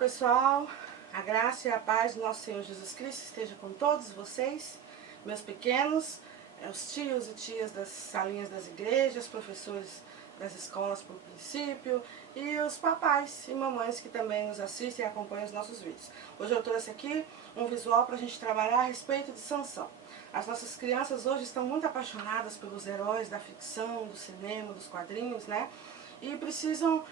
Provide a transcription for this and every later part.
pessoal, a graça e a paz do nosso Senhor Jesus Cristo esteja com todos vocês, meus pequenos, os tios e tias das salinhas das igrejas, professores das escolas por princípio e os papais e mamães que também nos assistem e acompanham os nossos vídeos. Hoje eu trouxe aqui um visual para a gente trabalhar a respeito de Sansão. As nossas crianças hoje estão muito apaixonadas pelos heróis da ficção, do cinema, dos quadrinhos, né? E precisam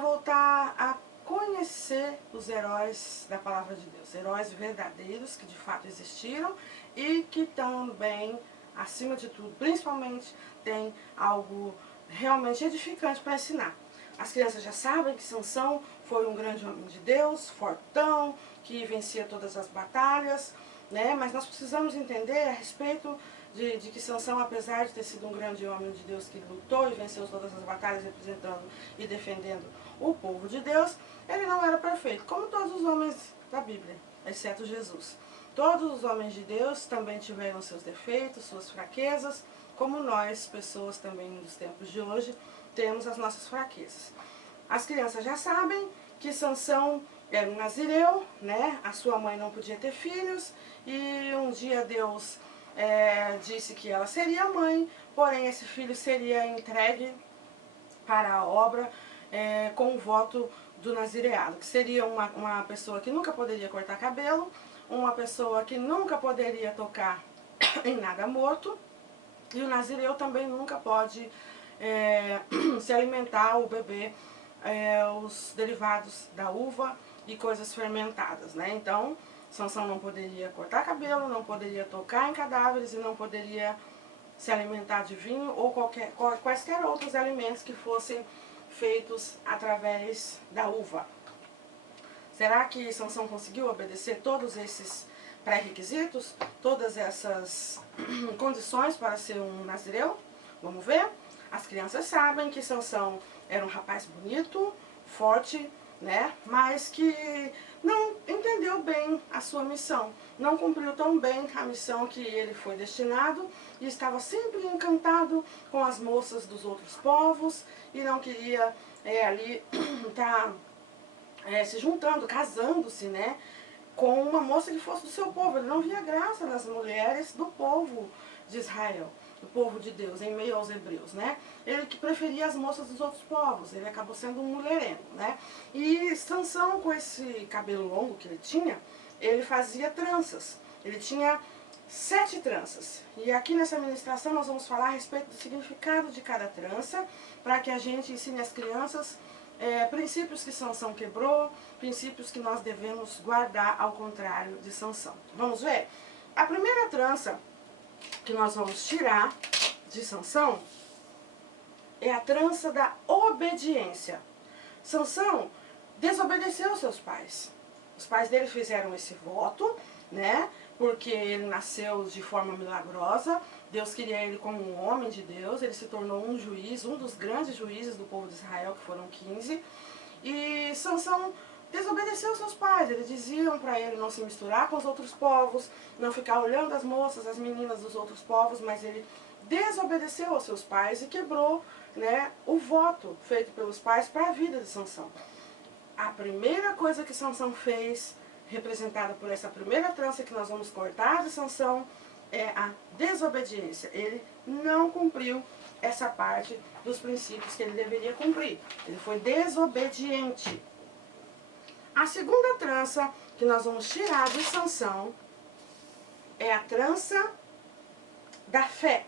voltar a conhecer os heróis da palavra de Deus, heróis verdadeiros que de fato existiram e que também, acima de tudo, principalmente, têm algo realmente edificante para ensinar. As crianças já sabem que Sansão foi um grande homem de Deus, fortão, que vencia todas as batalhas, né? Mas nós precisamos entender a respeito de que Sansão, apesar de ter sido um grande homem de Deus que lutou e venceu todas as batalhas representando e defendendo o povo de Deus, ele não era perfeito, como todos os homens da Bíblia, exceto Jesus. Todos os homens de Deus também tiveram seus defeitos, suas fraquezas, como nós, pessoas também nos tempos de hoje, temos as nossas fraquezas. As crianças já sabem que Sansão era um nazireu, né? A sua mãe não podia ter filhos e um dia Deus disse que ela seria mãe, porém esse filho seria entregue para a obra com o voto do nazireado, que seria uma pessoa que nunca poderia cortar cabelo, uma pessoa que nunca poderia tocar em nada morto, e o nazireu também nunca pode se alimentar ou beber os derivados da uva e coisas fermentadas, né? Então, Sansão não poderia cortar cabelo, não poderia tocar em cadáveres e não poderia se alimentar de vinho ou quaisquer outros alimentos que fossem feitos através da uva. Será que Sansão conseguiu obedecer todos esses pré-requisitos, todas essas condições para ser um nazireu? Vamos ver? As crianças sabem que Sansão era um rapaz bonito, forte, né? Mas que não entendeu bem a sua missão, não cumpriu tão bem a missão que ele foi destinado e estava sempre encantado com as moças dos outros povos e não queria ali estar se juntando, casando-se, né, com uma moça que fosse do seu povo. Ele não via graça nas mulheres do povo de Israel, do povo de Deus, em meio aos hebreus, né? Ele que preferia as moças dos outros povos, ele acabou sendo um mulherengo, né? E Sansão, com esse cabelo longo que ele tinha, ele fazia tranças. Ele tinha 7 tranças. E aqui nessa ministração nós vamos falar a respeito do significado de cada trança, para que a gente ensine as crianças princípios que Sansão quebrou, princípios que nós devemos guardar ao contrário de Sansão. Vamos ver? A primeira trança que nós vamos tirar de Sansão é a trança da obediência. Sansão desobedeceu aos seus pais. Os pais dele fizeram esse voto, né? Porque ele nasceu de forma milagrosa. Deus queria ele como um homem de Deus. Ele se tornou um juiz, um dos grandes juízes do povo de Israel, que foram 15. E Sansão desobedeceu aos seus pais. Eles diziam para ele não se misturar com os outros povos, não ficar olhando as moças, as meninas dos outros povos, mas ele desobedeceu aos seus pais e quebrou, né, o voto feito pelos pais para a vida de Sansão. A primeira coisa que Sansão fez, representada por essa primeira trança que nós vamos cortar de Sansão, é a desobediência. Ele não cumpriu essa parte dos princípios que ele deveria cumprir. Ele foi desobediente. A segunda trança que nós vamos tirar de Sansão é a trança da fé.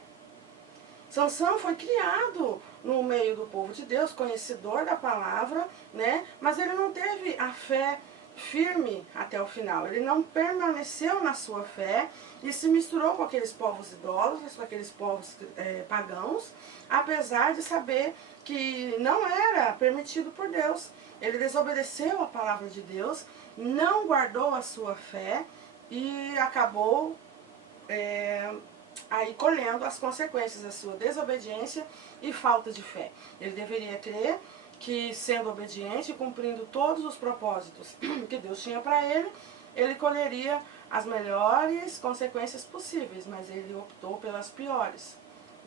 Sansão foi criado no meio do povo de Deus, conhecedor da palavra, né? Mas ele não teve a fé firme até o final. Ele não permaneceu na sua fé e se misturou com aqueles povos idólatras, com aqueles povos pagãos, apesar de saber que não era permitido por Deus. Ele desobedeceu a palavra de Deus, não guardou a sua fé e acabou aí colhendo as consequências da sua desobediência e falta de fé. Ele deveria crer que, sendo obediente e cumprindo todos os propósitos que Deus tinha para ele, ele colheria as melhores consequências possíveis, mas ele optou pelas piores.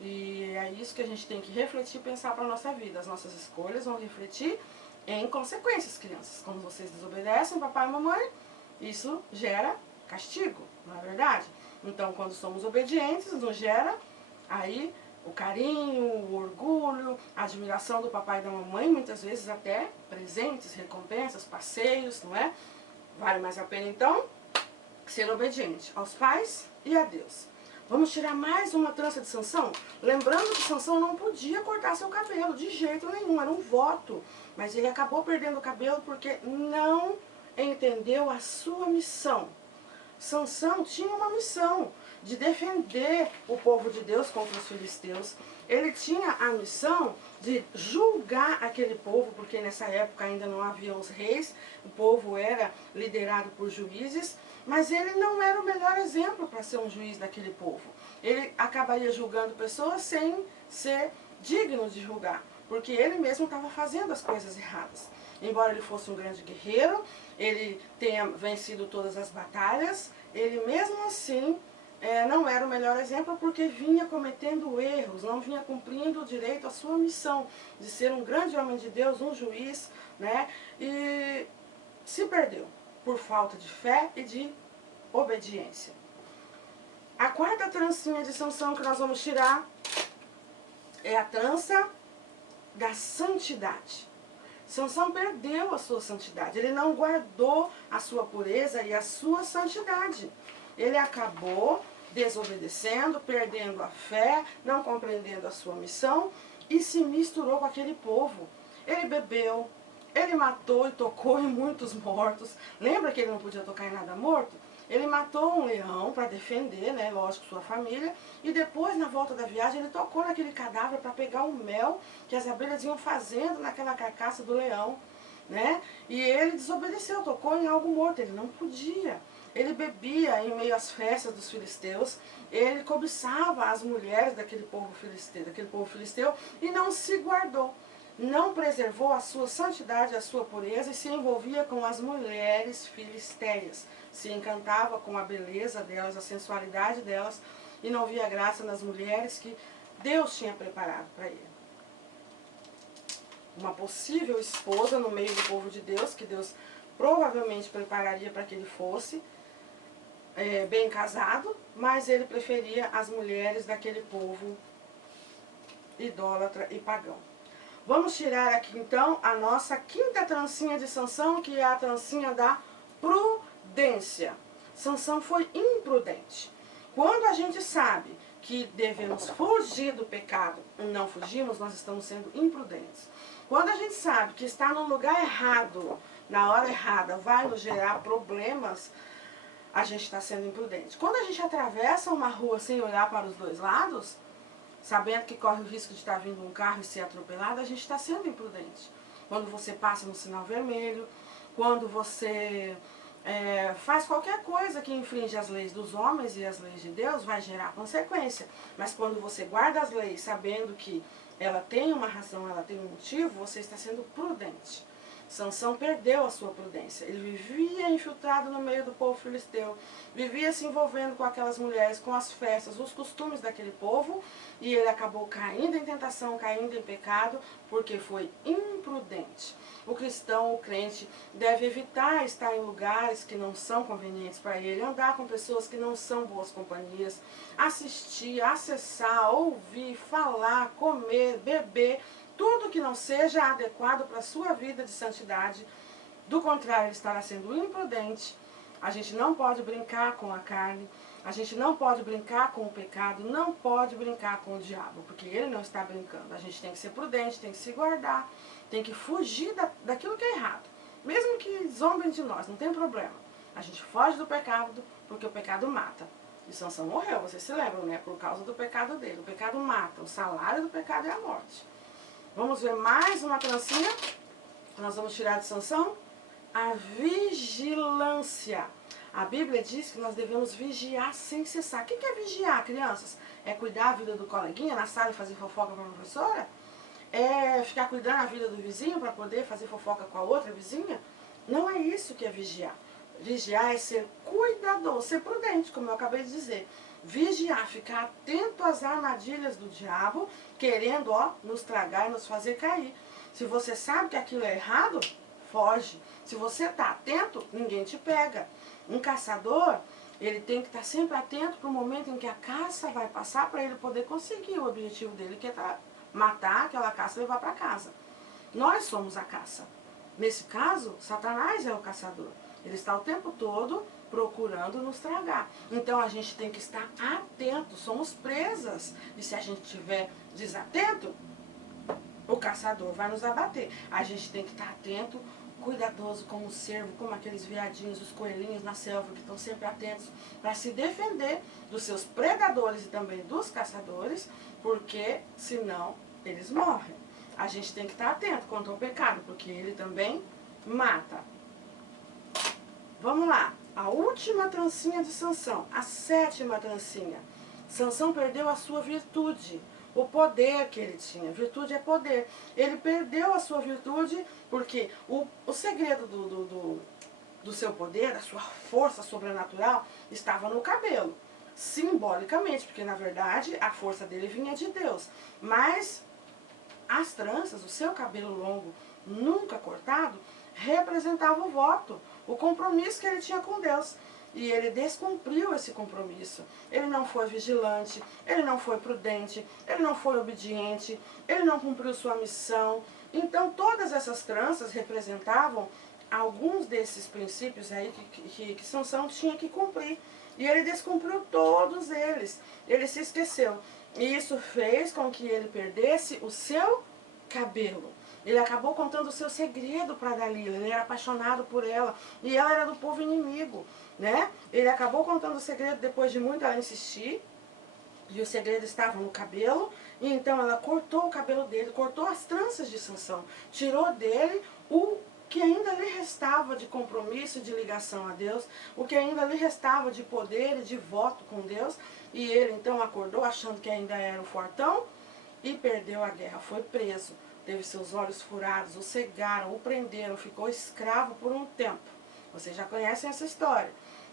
E é isso que a gente tem que refletir e pensar para a nossa vida. As nossas escolhas vão refletir em consequências, crianças. Quando vocês desobedecem papai e mamãe, isso gera castigo, não é verdade? Então, quando somos obedientes, nos gera aí o carinho, o orgulho, a admiração do papai e da mamãe, muitas vezes até presentes, recompensas, passeios, não é? Vale mais a pena, então, ser obediente aos pais e a Deus. Vamos tirar mais uma trança de Sansão? Lembrando que Sansão não podia cortar seu cabelo, de jeito nenhum, era um voto. Mas ele acabou perdendo o cabelo porque não entendeu a sua missão. Sansão tinha uma missão de defender o povo de Deus contra os filisteus. Ele tinha a missão de julgar aquele povo, porque nessa época ainda não haviam os reis, o povo era liderado por juízes, mas ele não era o melhor exemplo para ser um juiz daquele povo. Ele acabaria julgando pessoas sem ser digno de julgar, porque ele mesmo estava fazendo as coisas erradas. Embora ele fosse um grande guerreiro, ele tenha vencido todas as batalhas, ele mesmo assim não era o melhor exemplo porque vinha cometendo erros, não vinha cumprindo direito a sua missão de ser um grande homem de Deus, um juiz, né? E se perdeu por falta de fé e de obediência. A quarta trancinha de Sansão que nós vamos tirar é a trança da santidade. Sansão perdeu a sua santidade, ele não guardou a sua pureza e a sua santidade. Ele acabou desobedecendo, perdendo a fé, não compreendendo a sua missão e se misturou com aquele povo. Ele bebeu, ele matou e tocou em muitos mortos. Lembra que ele não podia tocar em nada morto? Ele matou um leão para defender, né, lógico, sua família. E depois, na volta da viagem, ele tocou naquele cadáver para pegar o mel que as abelhas iam fazendo naquela carcaça do leão, né? E ele desobedeceu, tocou em algo morto, ele não podia. Ele bebia em meio às festas dos filisteus, ele cobiçava as mulheres daquele povo filisteu e não se guardou. Não preservou a sua santidade, a sua pureza e se envolvia com as mulheres filisteias. Se encantava com a beleza delas, a sensualidade delas e não via graça nas mulheres que Deus tinha preparado para ele. Uma possível esposa no meio do povo de Deus, que Deus provavelmente prepararia para que ele fosse bem casado, mas ele preferia as mulheres daquele povo idólatra e pagão. Vamos tirar aqui então a nossa quinta trancinha de Sansão, que é a trancinha da prudência. Sansão foi imprudente. Quando a gente sabe que devemos fugir do pecado e não fugimos, nós estamos sendo imprudentes. Quando a gente sabe que está no lugar errado, na hora errada, vai nos gerar problemas, a gente está sendo imprudente. Quando a gente atravessa uma rua sem olhar para os dois lados, sabendo que corre o risco de estar vindo um carro e ser atropelado, a gente está sendo imprudente. Quando você passa no sinal vermelho, quando você faz qualquer coisa que infringe as leis dos homens e as leis de Deus, vai gerar consequência. Mas quando você guarda as leis sabendo que ela tem uma razão, ela tem um motivo, você está sendo prudente. Sansão perdeu a sua prudência. Ele vivia infiltrado no meio do povo filisteu, vivia se envolvendo com aquelas mulheres, com as festas, os costumes daquele povo, e ele acabou caindo em tentação, caindo em pecado, porque foi imprudente. O cristão, o crente, deve evitar estar em lugares que não são convenientes para ele, andar com pessoas que não são boas companhias, assistir, acessar, ouvir, falar, comer, beber, tudo que não seja adequado para a sua vida de santidade. Do contrário, ele estará sendo imprudente. A gente não pode brincar com a carne, a gente não pode brincar com o pecado, não pode brincar com o diabo, porque ele não está brincando. A gente tem que ser prudente, tem que se guardar, tem que fugir daquilo que é errado. Mesmo que zombem de nós, não tem problema. A gente foge do pecado, porque o pecado mata. E Sansão morreu, vocês se lembram, né? Por causa do pecado dele. O pecado mata, o salário do pecado é a morte. Vamos ver mais uma trancinha que nós vamos tirar de Sansão. A vigilância. A Bíblia diz que nós devemos vigiar sem cessar. O que é vigiar, crianças? É cuidar da vida do coleguinha na sala e fazer fofoca com a professora? É ficar cuidando da vida do vizinho para poder fazer fofoca com a outra vizinha? Não é isso que é vigiar. Vigiar é ser cuidadoso, ser prudente, como eu acabei de dizer. vigiar, ficar atento às armadilhas do diabo, querendo, ó, nos tragar e nos fazer cair. Se você sabe que aquilo é errado, foge. Se você está atento, ninguém te pega. Um caçador, ele tem que estar sempre atento para o momento em que a caça vai passar, para ele poder conseguir o objetivo dele, que é matar aquela caça e levar para casa. Nós somos a caça. Nesse caso, Satanás é o caçador. Ele está o tempo todo procurando nos tragar. Então a gente tem que estar atento, somos presas. E se a gente estiver desatento, o caçador vai nos abater. A gente tem que estar atento, cuidadoso, como o cervo, como aqueles viadinhos, os coelhinhos na selva, que estão sempre atentos para se defender dos seus predadores e também dos caçadores, porque senão eles morrem. A gente tem que estar atento quanto ao pecado, porque ele também mata. Vamos lá, a última trancinha de Sansão, a 7ª trancinha. Sansão perdeu a sua virtude, o poder que ele tinha. Virtude é poder. Ele perdeu a sua virtude porque o segredo do seu poder, da sua força sobrenatural, estava no cabelo. Simbolicamente, porque na verdade a força dele vinha de Deus. Mas as tranças, o seu cabelo longo, nunca cortado, representava o voto, o compromisso que ele tinha com Deus. E ele descumpriu esse compromisso. Ele não foi vigilante, ele não foi prudente, ele não foi obediente, ele não cumpriu sua missão. Então todas essas tranças representavam alguns desses princípios aí que Sansão tinha que cumprir. E ele descumpriu todos eles. Ele se esqueceu. E isso fez com que ele perdesse o seu cabelo. Ele acabou contando o seu segredo para Dalila. Ele era apaixonado por ela. E ela era do povo inimigo, né? Ele acabou contando o segredo depois de muito ela insistir. E o segredo estava no cabelo. E então ela cortou o cabelo dele, cortou as tranças de Sansão. Tirou dele o que ainda lhe restava de compromisso, de ligação a Deus. O que ainda lhe restava de poder e de voto com Deus. E ele então acordou achando que ainda era o fortão. E perdeu a guerra, foi preso. Teve seus olhos furados, o cegaram, o prenderam, ficou escravo por um tempo. Vocês já conhecem essa história.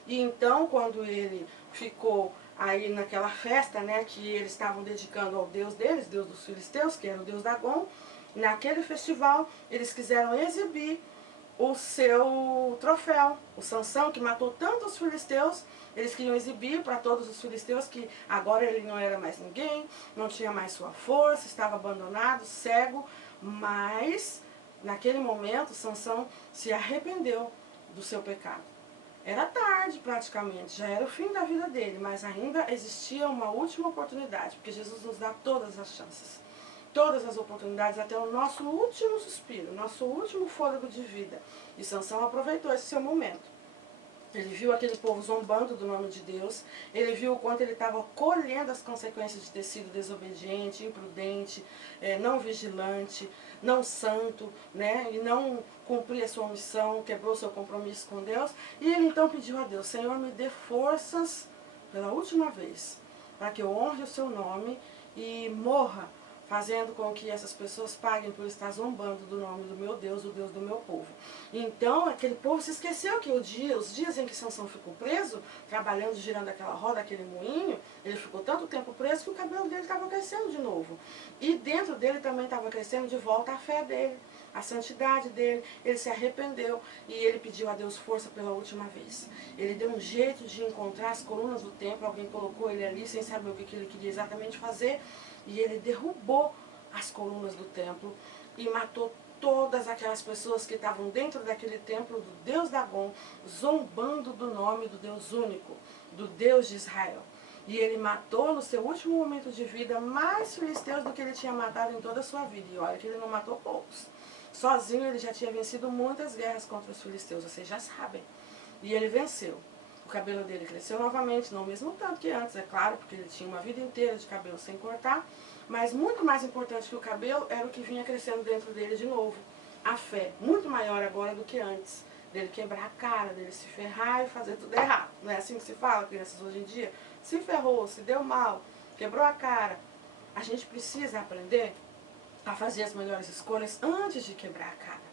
E então, quando ele ficou aí naquela festa, né, que eles estavam dedicando ao Deus deles, Deus dos filisteus, que era o Deus Dagom, naquele festival, eles quiseram exibir o seu troféu. O Sansão, que matou tantos filisteus, eles queriam exibir para todos os filisteus que agora ele não era mais ninguém, não tinha mais sua força, estava abandonado, cego, mas naquele momento Sansão se arrependeu do seu pecado. Era tarde praticamente, já era o fim da vida dele, mas ainda existia uma última oportunidade, porque Jesus nos dá todas as chances, todas as oportunidades, até o nosso último suspiro, nosso último fôlego de vida. E Sansão aproveitou esse seu momento. Ele viu aquele povo zombando do nome de Deus. Ele viu o quanto ele estava colhendo as consequências de ter sido desobediente, imprudente, não vigilante, não santo, né? E não cumprir a sua missão, quebrou seu compromisso com Deus. E ele então pediu a Deus: Senhor, me dê forças pela última vez, para que eu honre o seu nome e morra, fazendo com que essas pessoas paguem por estar zombando do nome do meu Deus, do Deus do meu povo. Então, aquele povo se esqueceu que os dias em que Sansão ficou preso, trabalhando, girando aquela roda, aquele moinho, ele ficou tanto tempo preso que o cabelo dele estava crescendo de novo. E dentro dele também estava crescendo de volta a fé dele, a santidade dele. Ele se arrependeu e ele pediu a Deus força pela última vez. Ele deu um jeito de encontrar as colunas do templo, alguém colocou ele ali sem saber o que ele queria exatamente fazer. E ele derrubou as colunas do templo e matou todas aquelas pessoas que estavam dentro daquele templo do Deus Dagom, zombando do nome do Deus único, do Deus de Israel. E ele matou no seu último momento de vida mais filisteus do que ele tinha matado em toda a sua vida. E olha que ele não matou poucos. Sozinho ele já tinha vencido muitas guerras contra os filisteus, vocês já sabem. E ele venceu. O cabelo dele cresceu novamente, não o mesmo tanto que antes, é claro, porque ele tinha uma vida inteira de cabelo sem cortar. Mas muito mais importante que o cabelo era o que vinha crescendo dentro dele de novo. A fé, muito maior agora do que antes. Dele quebrar a cara, dele se ferrar e fazer tudo errado. Não é assim que se fala, crianças, hoje em dia? Se ferrou, se deu mal, quebrou a cara. A gente precisa aprender a fazer as melhores escolhas antes de quebrar a cara.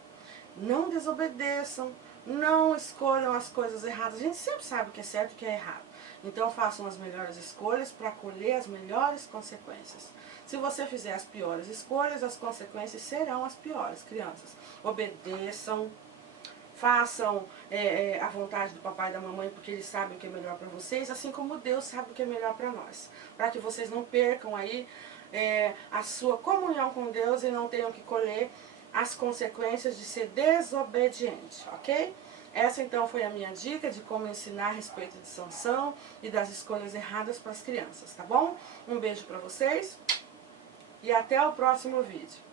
Não desobedeçam, não escolham as coisas erradas. A gente sempre sabe o que é certo e o que é errado. Então façam as melhores escolhas para colher as melhores consequências. Se você fizer as piores escolhas, as consequências serão as piores, crianças. Obedeçam, façam a vontade do papai e da mamãe, porque eles sabem o que é melhor para vocês, assim como Deus sabe o que é melhor para nós. Para que vocês não percam aí a sua comunhão com Deus e não tenham que colher as consequências de ser desobediente, ok? Essa então foi a minha dica de como ensinar a respeito de Sansão e das escolhas erradas para as crianças, tá bom? Um beijo para vocês e até o próximo vídeo.